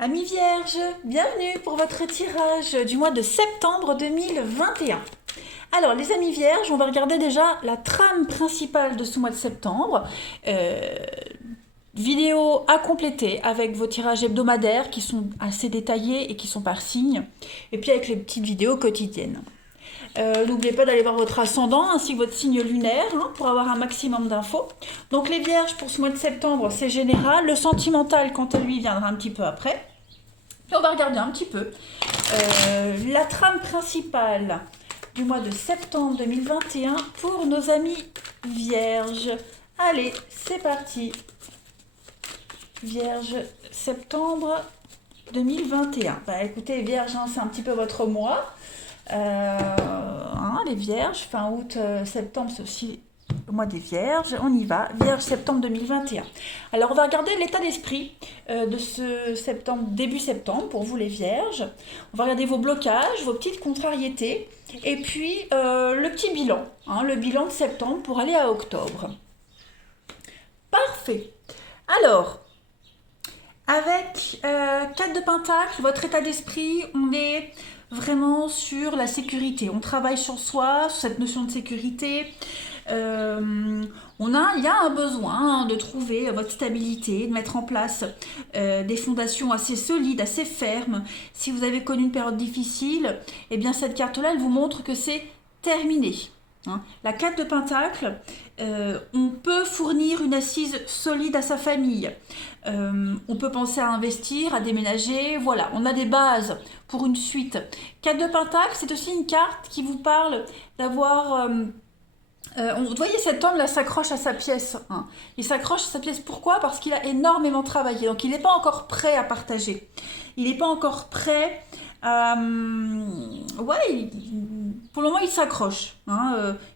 Amis vierges, bienvenue pour votre tirage du mois de septembre 2021. Alors les amis vierges, on va regarder déjà la trame principale de ce mois de septembre. Vidéo à compléter avec vos tirages hebdomadaires qui sont assez détaillés et qui sont par signe. Et puis avec les petites vidéos quotidiennes. N'oubliez pas d'aller voir votre ascendant ainsi que votre signe lunaire pour avoir un maximum d'infos. Donc les vierges pour ce mois de septembre c'est général. Le sentimental quant à lui viendra un petit peu après. Puis on va regarder un petit peu la trame principale du mois de septembre 2021 pour nos amis vierges. Allez, c'est parti. Vierge, septembre 2021. Bah écoutez, vierge, c'est un petit peu votre mois. Les vierges, fin août, septembre, c'est aussi le mois des vierges. On y va, vierge, septembre 2021. Alors on va regarder l'état d'esprit de ce septembre, début septembre, pour vous les vierges. On va regarder vos blocages, vos petites contrariétés, et puis le petit bilan, le bilan de septembre pour aller à octobre. Parfait. Alors, avec 4 de Pentacle, votre état d'esprit, on est vraiment sur la sécurité. On travaille sur soi, sur cette notion de sécurité. Il y a un besoin de trouver votre stabilité, de mettre en place des fondations assez solides, assez fermes. Si vous avez connu une période difficile, eh bien cette carte-là, elle vous montre que c'est terminé. La 4 de Pentacle, on peut fournir une assise solide à sa famille. On peut penser à investir, à déménager. Voilà, on a des bases pour une suite. 4 de Pentacle, c'est aussi une carte qui vous parle d'avoir... vous voyez, cet homme là s'accroche à sa pièce. Il s'accroche à sa pièce, pourquoi? Parce qu'il a énormément travaillé. Donc il n'est pas encore prêt à partager. Il n'est pas encore prêt à... pour le moment, il s'accroche.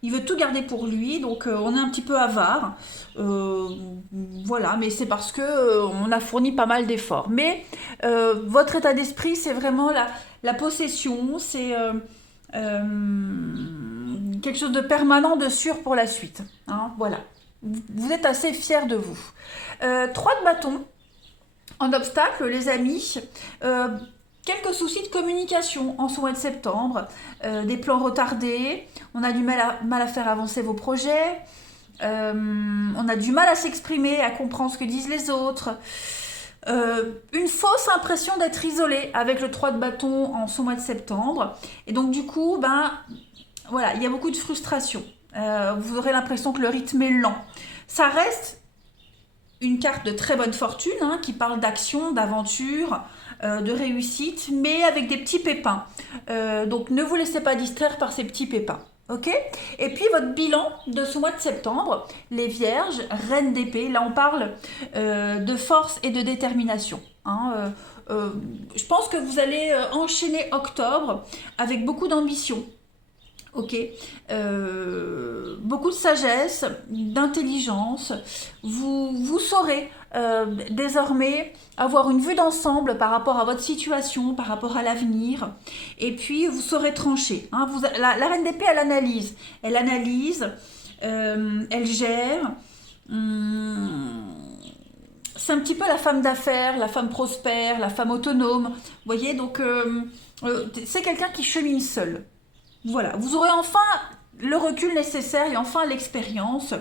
Il veut tout garder pour lui, donc on est un petit peu avare. Voilà, mais c'est parce que on a fourni pas mal d'efforts. Mais votre état d'esprit, c'est vraiment la possession, c'est quelque chose de permanent, de sûr pour la suite. Voilà. Vous êtes assez fiers de vous. 3 de bâton en obstacle, les amis. Quelques soucis de communication en ce mois de septembre, des plans retardés, on a du mal à faire avancer vos projets, on a du mal à s'exprimer, à comprendre ce que disent les autres, une fausse impression d'être isolé avec le 3 de bâton en ce mois de septembre, et donc du coup, voilà, il y a beaucoup de frustration, vous aurez l'impression que le rythme est lent. Ça reste une carte de très bonne fortune qui parle d'action, d'aventure, de réussite, mais avec des petits pépins. Donc ne vous laissez pas distraire par ces petits pépins. Ok? Et puis votre bilan de ce mois de septembre, les vierges, reine d'épée, là on parle de force et de détermination. Je pense que vous allez enchaîner octobre avec beaucoup d'ambition. Ok, beaucoup de sagesse, d'intelligence. Vous saurez désormais avoir une vue d'ensemble par rapport à votre situation, par rapport à l'avenir. Et puis, vous saurez trancher. La reine d'épée, elle analyse. Elle gère. C'est un petit peu la femme d'affaires, la femme prospère, la femme autonome. Vous voyez, donc c'est quelqu'un qui chemine seul. Voilà, vous aurez enfin le recul nécessaire et enfin l'expérience.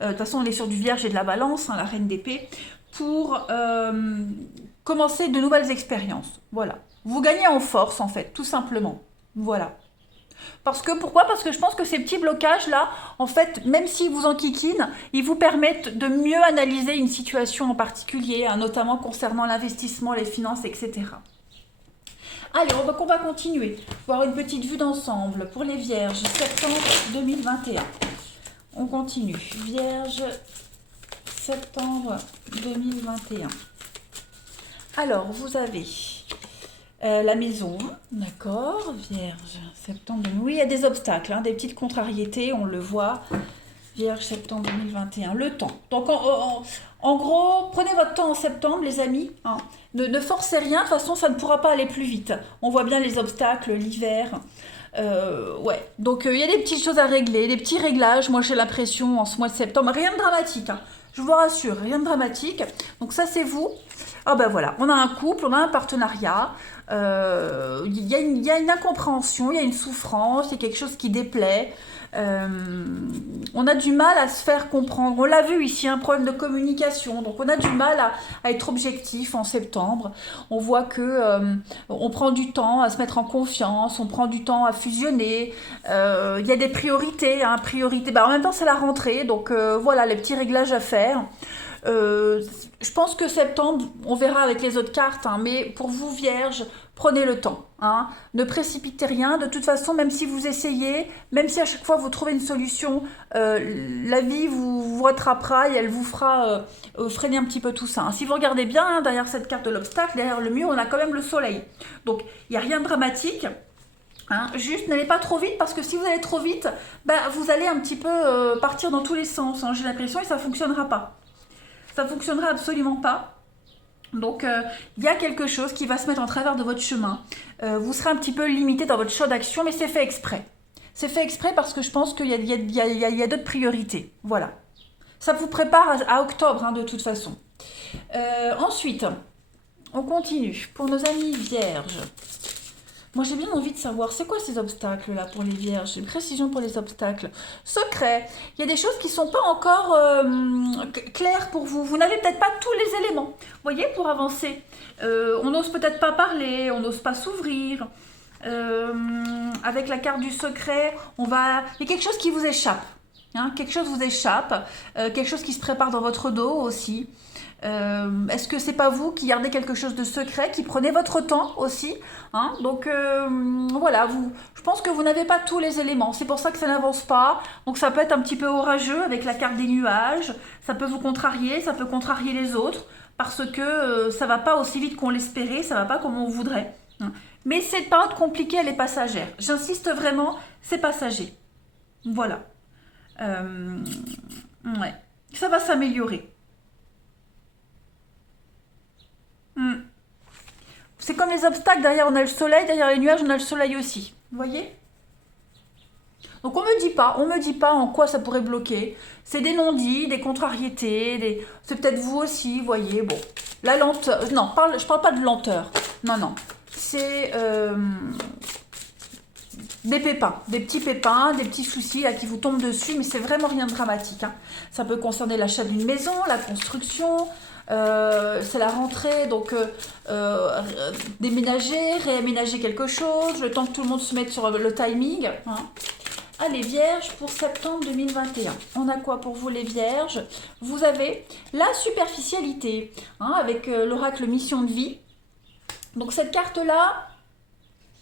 De toute façon, on est sur du vierge et de la balance, la reine d'épée, pour commencer de nouvelles expériences. Voilà. Vous gagnez en force, en fait, tout simplement. Voilà. Pourquoi? Parce que je pense que ces petits blocages-là, en fait, même s'ils vous enquiquinent, ils vous permettent de mieux analyser une situation en particulier, notamment concernant l'investissement, les finances, etc. Allez, on va continuer. Voir une petite vue d'ensemble pour les vierges, septembre 2021. On continue. Vierge, septembre 2021. Alors, vous avez la maison, d'accord, vierge, septembre. Oui, il y a des obstacles, des petites contrariétés, on le voit. Vierge, septembre 2021, le temps. Donc, en gros, prenez votre temps en septembre, les amis. Ne forcez rien, de toute façon, ça ne pourra pas aller plus vite. On voit bien les obstacles, l'hiver. Ouais, donc il y a des petites choses à régler, des petits réglages. Moi, j'ai l'impression, en ce mois de septembre, rien de dramatique. Je vous rassure, rien de dramatique. Donc ça, c'est vous. Ah ben voilà, on a un couple, on a un partenariat. Il y a une incompréhension, il y a une souffrance, il y a quelque chose qui déplaît. Euh, on a du mal à se faire comprendre. On l'a vu ici, un problème de communication. Donc on a du mal à être objectif en septembre. On voit que on prend du temps à se mettre en confiance, on prend du temps à fusionner. Il y a des priorités, hein, priorité. Bah, en même temps, c'est la rentrée, donc voilà les petits réglages à faire. Euh, je pense que septembre, on verra avec les autres cartes, hein, mais pour vous, Vierge, prenez le temps. Hein. Ne précipitez rien. De toute façon, même si vous essayez, même si à chaque fois vous trouvez une solution, la vie vous rattrapera et elle vous fera freiner un petit peu tout ça. Hein. Si vous regardez bien, hein, derrière cette carte de l'obstacle, derrière le mur, on a quand même le soleil. Donc, il n'y a rien de dramatique. Hein, juste n'allez pas trop vite parce que si vous allez trop vite, bah, vous allez un petit peu partir dans tous les sens. Hein, j'ai l'impression et ça ne fonctionnera pas. Ça ne fonctionnera absolument pas. Donc, il y a quelque chose qui va se mettre en travers de votre chemin. Vous serez un petit peu limité dans votre champ d'action, mais c'est fait exprès. C'est fait exprès parce que je pense qu'il y a d'autres priorités. Voilà. Ça vous prépare à octobre, hein, de toute façon. Ensuite, on continue. Pour nos amis vierges. Moi, j'ai bien envie de savoir, c'est quoi ces obstacles-là pour les vierges? J'ai une précision pour les obstacles. Secret. Il y a des choses qui ne sont pas encore claires pour vous. Vous n'avez peut-être pas tous les éléments. Vous voyez, pour avancer. On n'ose peut-être pas parler, on n'ose pas s'ouvrir. Avec la carte du secret, il y a quelque chose qui vous échappe. Hein, quelque chose vous échappe. Quelque chose qui se prépare dans votre dos aussi. Est-ce que c'est pas vous qui gardez quelque chose de secret, qui prenez votre temps aussi, hein? Donc voilà, je pense que vous n'avez pas tous les éléments, c'est pour ça que ça n'avance pas. Donc ça peut être un petit peu orageux avec la carte des nuages, ça peut vous contrarier, ça peut contrarier les autres, parce que ça va pas aussi vite qu'on l'espérait, ça va pas comme on voudrait. Hein. Mais cette période compliquée, elle est passagère. J'insiste vraiment, c'est passager. Voilà. Ouais. Ça va s'améliorer. Hmm. C'est comme les obstacles, derrière on a le soleil, derrière les nuages on a le soleil aussi. Vous voyez? Donc on me dit pas en quoi ça pourrait bloquer. C'est des non-dits, des contrariétés, c'est peut-être vous aussi, vous voyez. Bon, la lenteur, non, je parle pas de lenteur. Non, non. C'est des pépins, des petits pépins, des petits soucis là, qui vous tombent dessus, mais c'est vraiment rien de dramatique. Hein. Ça peut concerner l'achat d'une maison, la construction, c'est la rentrée, donc déménager, réaménager quelque chose, le temps que tout le monde se mette sur le timing. Hein. Allez, Vierges, pour septembre 2021. On a quoi pour vous, les Vierges? Vous avez la superficialité, hein, avec l'oracle mission de vie. Donc cette carte-là,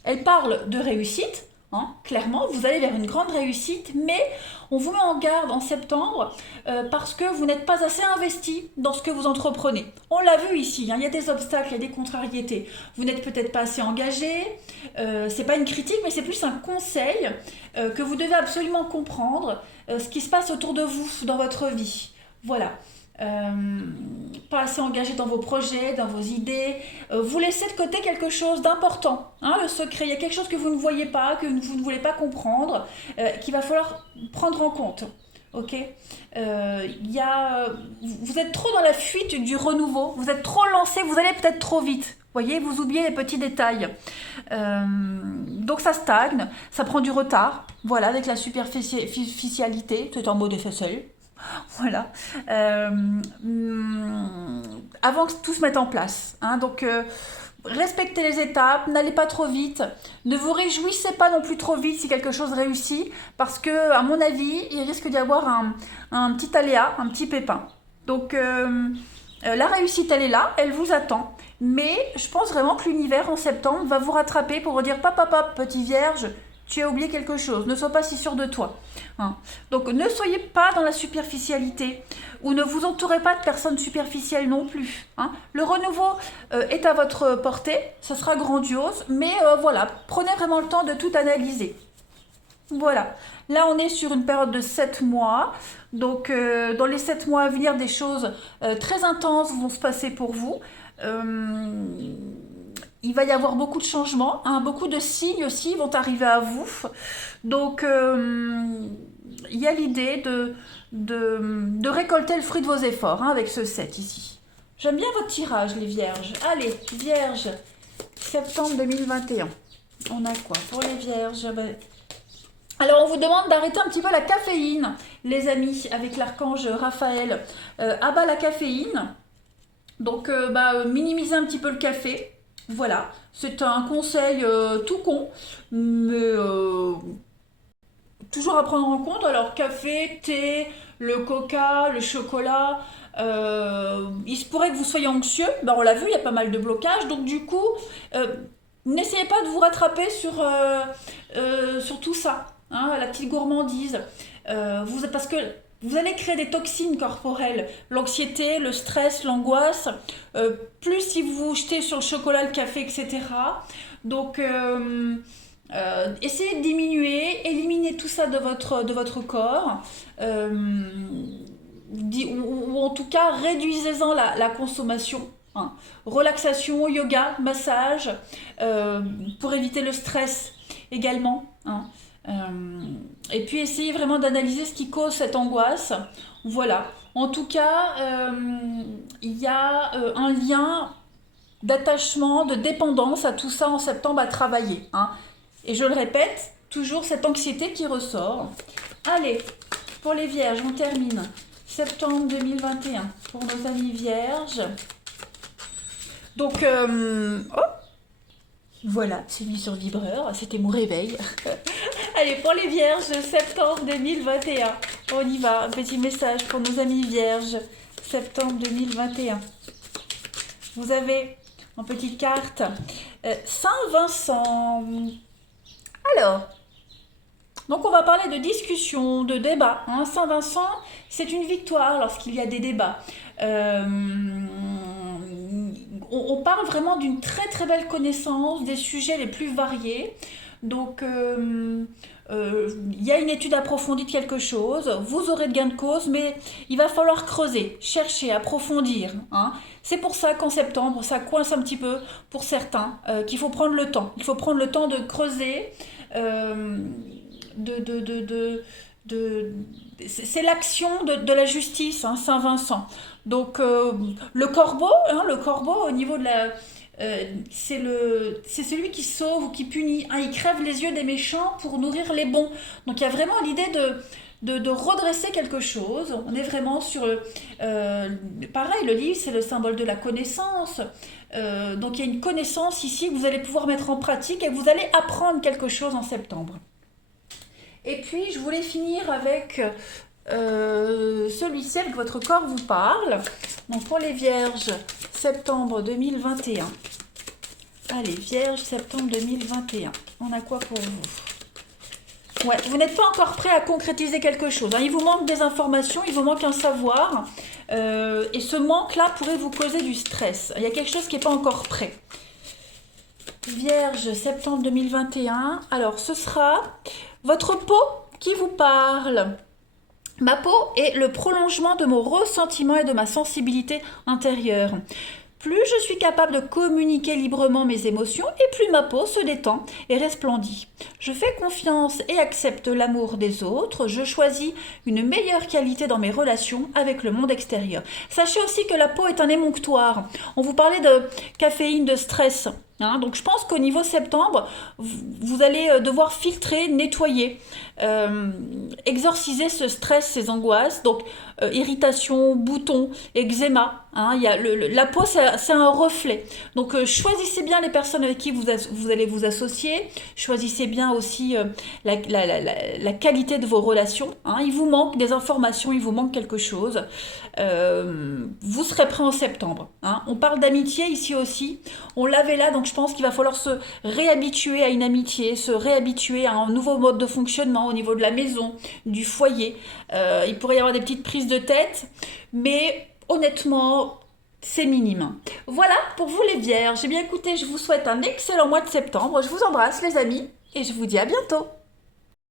elle parle de réussite. Hein, clairement, vous allez vers une grande réussite, mais on vous met en garde en septembre parce que vous n'êtes pas assez investi dans ce que vous entreprenez. On l'a vu ici, hein, il y a des obstacles, il y a des contrariétés. Vous n'êtes peut-être pas assez engagé. C'est pas une critique, mais c'est plus un conseil que vous devez absolument comprendre ce qui se passe autour de vous dans votre vie. Voilà. Pas assez engagé dans vos projets, dans vos idées. Vous laissez de côté quelque chose d'important. Hein, le secret, il y a quelque chose que vous ne voyez pas, que vous ne voulez pas comprendre, qu'il va falloir prendre en compte. Ok, vous êtes trop dans la fuite du renouveau, vous êtes trop lancé, vous allez peut-être trop vite. Vous voyez, vous oubliez les petits détails. Donc ça stagne, ça prend du retard. Voilà, avec la superficialité, c'est un mot d'FSL. Voilà. Avant que tout se mette en place. Hein, donc, respectez les étapes, n'allez pas trop vite. Ne vous réjouissez pas non plus trop vite si quelque chose réussit, parce que, à mon avis, il risque d'y avoir un petit aléa, un petit pépin. Donc, la réussite, elle est là, elle vous attend. Mais je pense vraiment que l'univers, en septembre, va vous rattraper pour vous dire, papa, petit vierge, tu as oublié quelque chose, ne sois pas si sûr de toi. Hein. Donc ne soyez pas dans la superficialité ou ne vous entourez pas de personnes superficielles non plus. Hein. Le renouveau est à votre portée, ça sera grandiose, mais voilà, prenez vraiment le temps de tout analyser. Voilà, là on est sur une période de 7 mois, donc dans les 7 mois à venir, des choses très intenses vont se passer pour vous. Il va y avoir beaucoup de changements, hein, beaucoup de signes aussi vont arriver à vous. Donc, il y a l'idée de récolter le fruit de vos efforts, hein, avec ce 7 ici. J'aime bien votre tirage, les vierges. Allez, vierges, septembre 2021. On a quoi pour les vierges? Alors, on vous demande d'arrêter un petit peu la caféine, les amis, avec l'archange Raphaël. Abat la caféine. Donc, minimisez un petit peu le café. Voilà, c'est un conseil tout con, mais toujours à prendre en compte. Alors, café, thé, le coca, le chocolat, il se pourrait que vous soyez anxieux. Ben, on l'a vu, il y a pas mal de blocages. Donc, du coup, n'essayez pas de vous rattraper sur tout ça, hein, la petite gourmandise. Parce que vous allez créer des toxines corporelles, l'anxiété, le stress, l'angoisse, plus si vous vous jetez sur le chocolat, le café, etc. Donc, essayez de diminuer, éliminer tout ça de votre corps, ou en tout cas, réduisez-en la consommation. Hein. Relaxation, yoga, massage, pour éviter le stress également. Hein. Et puis essayez vraiment d'analyser ce qui cause cette angoisse. Voilà. En tout cas, il y a un lien d'attachement, de dépendance à tout ça en septembre à travailler. Hein. Et je le répète, toujours cette anxiété qui ressort. Allez, pour les vierges, on termine. Septembre 2021 pour nos amis vierges. Donc, voilà, c'est mis sur le vibreur, c'était mon réveil. Allez, pour les vierges, septembre 2021. On y va, un petit message pour nos amis vierges. Septembre 2021. Vous avez en petite carte Saint-Vincent. Alors, donc on va parler de discussion, de débat. Hein. Saint-Vincent, c'est une victoire lorsqu'il y a des débats. On parle vraiment d'une très très belle connaissance des sujets les plus variés. Donc, il y a une étude approfondie de quelque chose, vous aurez de gain de cause, mais il va falloir creuser, chercher, approfondir. Hein. C'est pour ça qu'en septembre, ça coince un petit peu pour certains, qu'il faut prendre le temps. Il faut prendre le temps de creuser, c'est l'action de la justice, hein, Saint-Vincent. Donc, le corbeau, hein, au niveau de la... c'est celui qui sauve ou qui punit. Hein, il crève les yeux des méchants pour nourrir les bons. Donc il y a vraiment l'idée de redresser quelque chose. On est vraiment sur... pareil, le livre, c'est le symbole de la connaissance. Donc il y a une connaissance ici que vous allez pouvoir mettre en pratique et vous allez apprendre quelque chose en septembre. Et puis, je voulais finir avec celui-ci, avec votre corps vous parle. Donc, pour les vierges, septembre 2021. Allez, vierges, septembre 2021. On a quoi pour vous? Ouais, vous n'êtes pas encore prêt à concrétiser quelque chose. Hein. Il vous manque des informations, il vous manque un savoir. Et ce manque-là pourrait vous causer du stress. Il y a quelque chose qui n'est pas encore prêt. Vierge, septembre 2021. Alors, ce sera votre peau qui vous parle. Ma peau est le prolongement de mon ressentiment et de ma sensibilité intérieure. Plus je suis capable de communiquer librement mes émotions et plus ma peau se détend et resplendit. Je fais confiance et accepte l'amour des autres. Je choisis une meilleure qualité dans mes relations avec le monde extérieur. Sachez aussi que la peau est un émonctoire. On vous parlait de caféine, de stress. Hein, donc je pense qu'au niveau septembre, vous allez devoir filtrer, nettoyer, exorciser ce stress, ces angoisses. Donc irritation, boutons, eczéma. Hein, la peau, c'est un reflet. Donc choisissez bien les personnes avec qui vous allez vous associer. Choisissez bien aussi la qualité de vos relations. Hein. Il vous manque des informations, il vous manque quelque chose. Vous serez prêt en septembre. Hein. On parle d'amitié ici aussi. On l'avait là, donc je pense qu'il va falloir se réhabituer à une amitié, se réhabituer à un nouveau mode de fonctionnement au niveau de la maison, du foyer. Il pourrait y avoir des petites prises de tête, mais honnêtement, c'est minime. Voilà pour vous les vierges. Eh bien écoutez, je vous souhaite un excellent mois de septembre. Je vous embrasse les amis et je vous dis à bientôt.